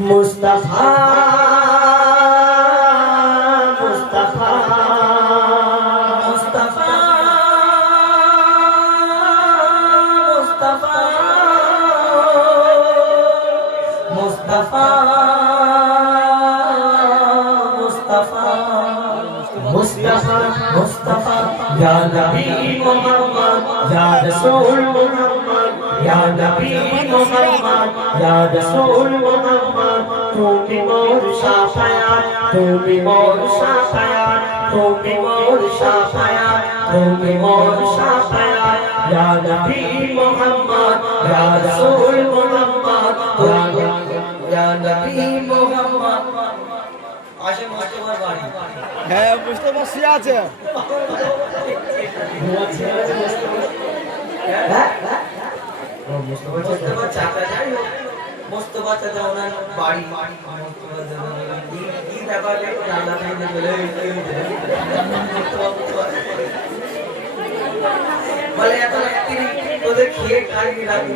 মুস্তাফা মুস্তাফা মুস্তাফা মুস্তাফা মুস্তাফা মুস্তাফা মুস্তাফা মুস্তাফা ইয়া নবী মুহাম্মদ ইয়া রাসূল মুহাম্মদ ইয়া নবী মুহাম্মদ ইয়া রাসূল মুহাম্মদ তুমি মোর শাফায়াত তুমি মোর শাফায়াত তুমি মোর শাফায়াত তুমি মোর শাফায়াত ইয়া নবী মুহাম্মদ ইয়া রাসূল মুহাম্মদ ইয়া নবী মুহাম্মদ আশে মুস্তাফার বাড়ি হ্যাঁ মুস্তাফা সে আছে মুস্তাফা চাচা যাই হোক মুস্তাফা চাচা ওনার বাড়ি কি ব্যাপার আল্লাহ তাআলা বলে বলে এত তিনি ওদের খেয়ে খাইনি রাখি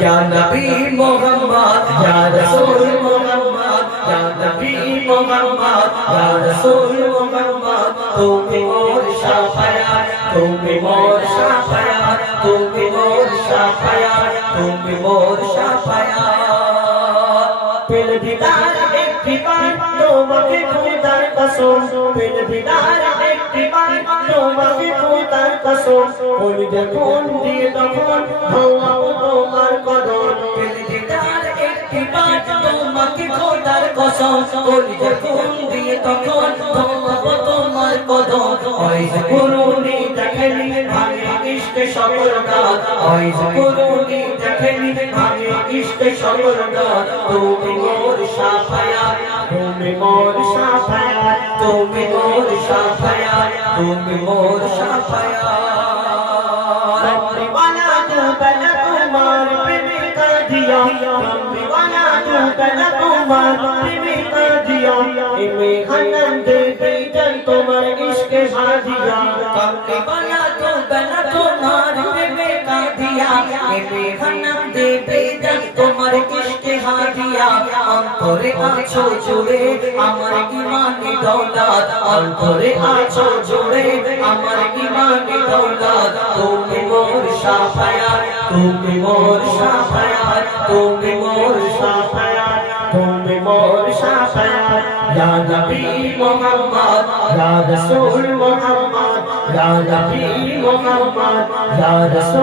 ইয়া নবী মুহাম্মদ ইয়া রাসূল মুহাম্মদ ইয়া নবী মুহাম্মদ ইয়া রাসূল মুহাম্মদ তুমি মোর শাফায়াত তুমি মোর শাফায়াত তুমি মোর শাফায়াত তুমি মোর শাফায়াত পেল দিদার একটি বার তোমাকে খোদার কসম পেল দিদার একটি বার তোমাকে খোদার কসম কোন যখন দিয়ে তখন ভাঙাবো তোমার কদম পেল দিদার একটি বার তোমাকে খোদার কসম কোন যখন দিয়ে তখন ভাঙাবো তোমার কদম ওই করুণী দেখেনি ভাঙে ইশকে সকল গাত ওই করুণী দেখেনি ভাঙে ইশকে সকল গাত তুমি মোর শাফায়াত তুমি মোর শাফায়াত তুমি মোর শাফায়াত তুমি মোর শাফায়াত দিওয়ানা তু বনা তোমার প্রেমে কা দিয়া দিওয়ানা তু বনা তোমার প্রেমে কা দিয়া ইমে হান্নান দে বেজান তোমার ইশকে হাদিয়া দিওয়ানা তু বনা তোমার প্রেমে কা দিয়া ইমে হান্নান দে বেজান তোমার ইশকে হাদিয়া অন্তরে আছো জুড়ে আমার ঈমানি দৌলত অন্তরে আছো জুড়ে আমার ঈমানি দৌলত তুমি মোর শাফায়াত তুমি মোর শাফায়াত তুমি মোর শাফায়াত তুমি মোর শাফায়াত ইয়া নবী মুহাম্মদ ইয়া রাসূল মুহাম্মদ ইয়া নবী মুহাম্মদ ইয়া রাসূল